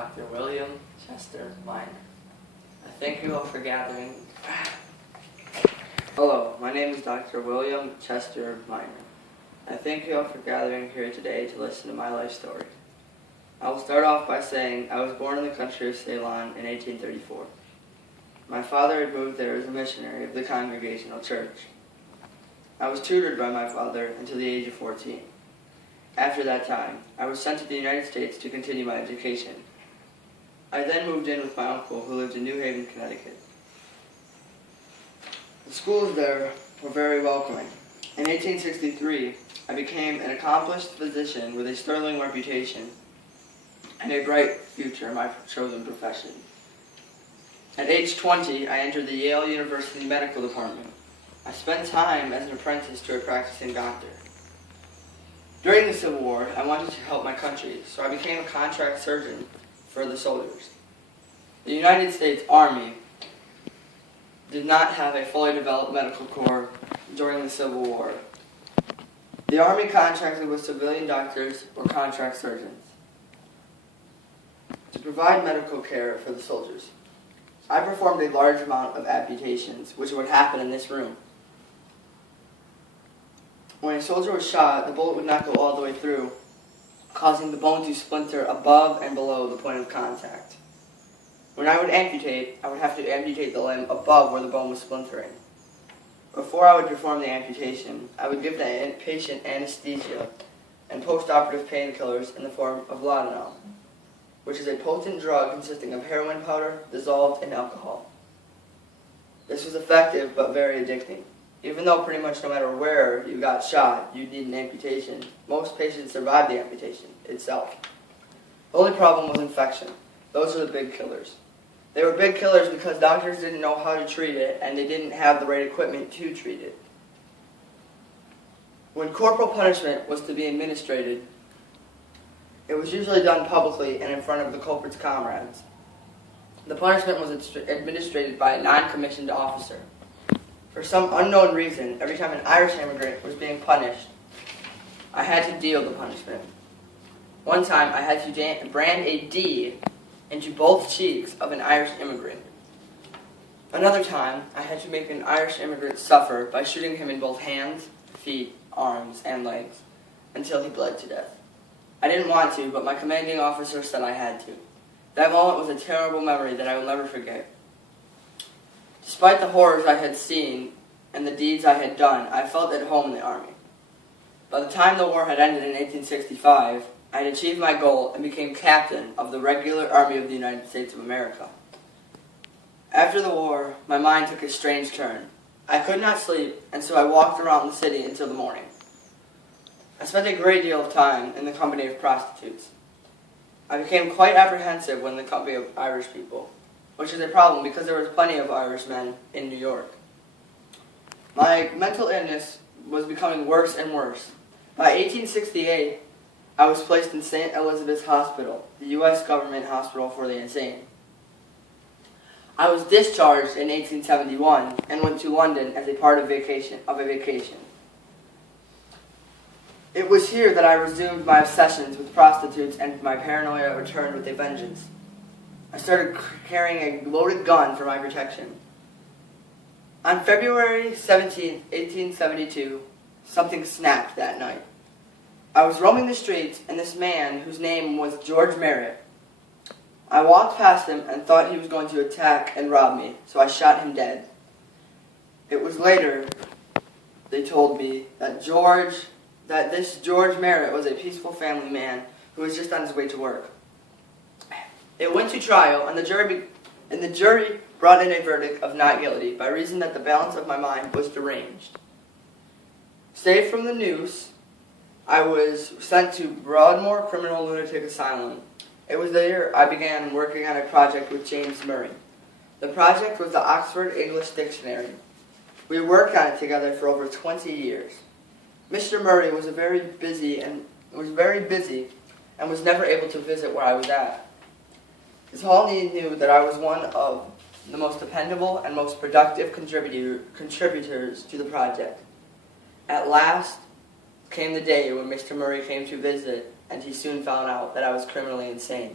Dr. William Chester Minor. I thank you all for gathering. Hello, my name is Dr. William Chester Minor. I thank you all for gathering here today to listen to my life story. I will start off by saying I was born in the country of Ceylon in 1834. My father had moved there as a missionary of the Congregational Church. I was tutored by my father until the age of 14. After that time, I was sent to the United States to continue my education. I then moved in with my uncle who lived in New Haven, Connecticut. The schools there were very welcoming. In 1863, I became an accomplished physician with a sterling reputation and a bright future in my chosen profession. At age 20, I entered the Yale University Medical Department. I spent time as an apprentice to a practicing doctor. During the Civil War, I wanted to help my country, so I became a contract surgeon for the soldiers. The United States Army did not have a fully developed medical corps during the Civil War. The Army contracted with civilian doctors or contract surgeons to provide medical care for the soldiers. I performed a large amount of amputations, which would happen in this room. When a soldier was shot, the bullet would not go all the way through, causing the bone to splinter above and below the point of contact. When I would amputate, I would have to amputate the limb above where the bone was splintering. Before I would perform the amputation, I would give the patient anesthesia and post-operative painkillers in the form of laudanum, which is a potent drug consisting of heroin powder dissolved in alcohol. This was effective but very addicting. Even though pretty much no matter where you got shot, you'd need an amputation, most patients survived the amputation itself. The only problem was infection. Those are the big killers. They were big killers because doctors didn't know how to treat it and they didn't have the right equipment to treat it. When corporal punishment was to be administered, it was usually done publicly and in front of the culprit's comrades. The punishment was administered by a non-commissioned officer. For some unknown reason, every time an Irish immigrant was being punished, I had to deal the punishment. One time, I had to brand a D into both cheeks of an Irish immigrant. Another time, I had to make an Irish immigrant suffer by shooting him in both hands, feet, arms, and legs until he bled to death. I didn't want to, but my commanding officer said I had to. That moment was a terrible memory that I will never forget. Despite the horrors I had seen and the deeds I had done, I felt at home in the Army. By the time the war had ended in 1865, I had achieved my goal and became captain of the regular Army of the United States of America. After the war, my mind took a strange turn. I could not sleep, and so I walked around the city until the morning. I spent a great deal of time in the company of prostitutes. I became quite apprehensive when in the company of Irish people, which is a problem because there was plenty of Irishmen in New York. My mental illness was becoming worse and worse. By 1868, I was placed in St. Elizabeth's Hospital, the U.S. government hospital for the insane. I was discharged in 1871 and went to London as a part of a vacation. It was here that I resumed my obsessions with prostitutes and my paranoia returned with a vengeance. I started carrying a loaded gun for my protection. On February 17, 1872, something snapped that night. I was roaming the streets, and this man, whose name was George Merritt, I walked past him and thought he was going to attack and rob me, so I shot him dead. It was later they told me that this George Merritt was a peaceful family man who was just on his way to work. It went to trial, and the jury brought in a verdict of not guilty by reason that the balance of my mind was deranged. Saved from the noose, I was sent to Broadmoor Criminal Lunatic Asylum. It was there I began working on a project with James Murray. The project was the Oxford English Dictionary. We worked on it together for over 20 years. Mr. Murray was very busy and was never able to visit where I was at. His Hall knew that I was one of the most dependable and most productive contributors to the project. At last came the day when Mr. Murray came to visit, and he soon found out that I was criminally insane.